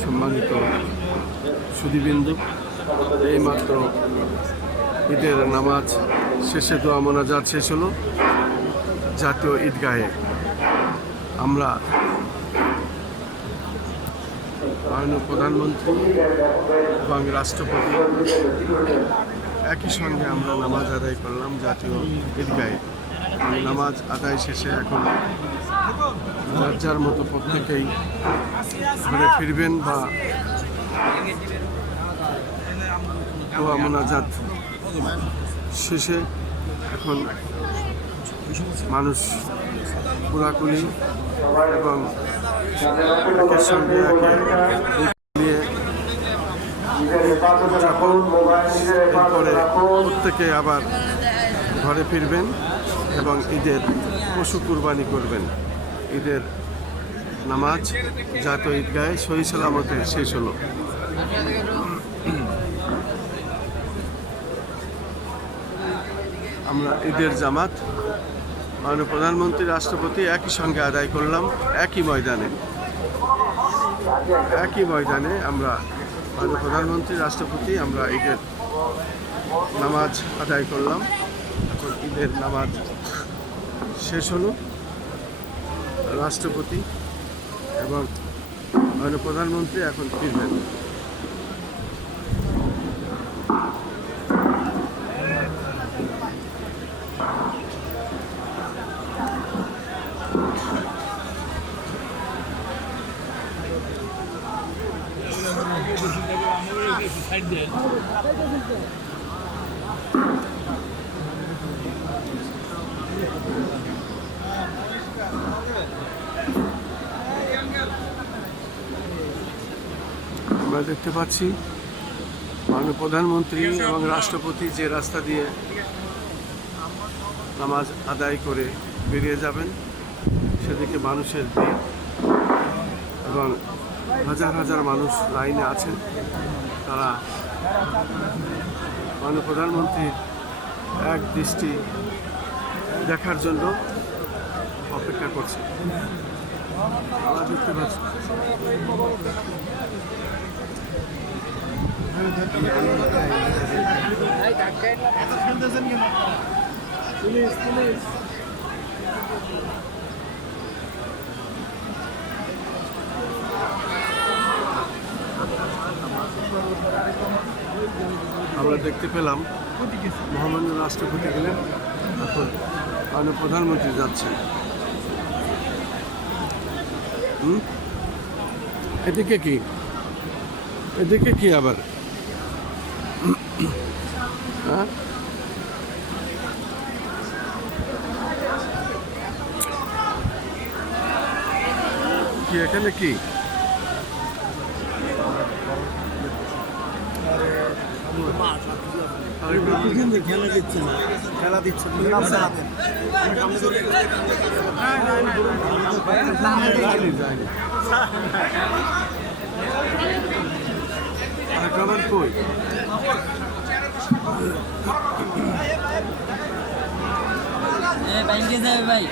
সম্মানিত সুধীবৃন্দু, এইমাত্র ঈদের নামাজ শেষে দোয়া মোনাজাত শেষ হলো জাতীয় ঈদগাহে। আমরা মাননীয় প্রধানমন্ত্রী এবং রাষ্ট্রপতি একই সঙ্গে আমরা নামাজ আদায় করলাম জাতীয় ঈদগাহে। নামাজ আদায় শেষে এখন যার যার মতো প্রত্যেকেই ঘরে ফিরবেন বা দোয়া মোনাজাত শেষে এখন মানুষ কোলাকুলি এবং একের সঙ্গে নিয়ে এরপরে প্রত্যেকে আবার ঘরে ফিরবেন এবং ঈদের পশু কুরবানি করবেন। ঈদের নামাজ জাতীয় ঈদগাহে সহি সালামতে শেষ হলো। আমরা ঈদের জামাত মাননীয় প্রধানমন্ত্রী রাষ্ট্রপতি একই সঙ্গে আদায় করলাম একই ময়দানে আমরা মাননীয় প্রধানমন্ত্রী রাষ্ট্রপতি আমরা ঈদের নামাজ আদায় করলাম। এখন ঈদের নামাজ শেষ হলো। রাষ্ট্রপতি এবং মাননীয় প্রধানমন্ত্রী এখন ফিরবেন। আমরা দেখতে পাচ্ছি মাননীয় প্রধানমন্ত্রী এবং রাষ্ট্রপতি যে রাস্তা দিয়ে নামাজ আদায় করে বেরিয়ে যাবেন সেদিকে মানুষের ভিড় এবং হাজার হাজার মানুষ লাইনে আছেন। তারা মাননীয় প্রধানমন্ত্রীর এক দৃষ্টি দেখার জন্য অপেক্ষা করছে। আমরা দেখতে পাচ্ছি আমরা দেখতে পেলাম মহামান্য রাষ্ট্রপতি গেলেন, এখন মাননীয় প্রধানমন্ত্রী যাচ্ছেন। এদিকে কি আবার কি এখানে কি খেলা দিচ্ছে না, খেলা দিচ্ছে কই ভাই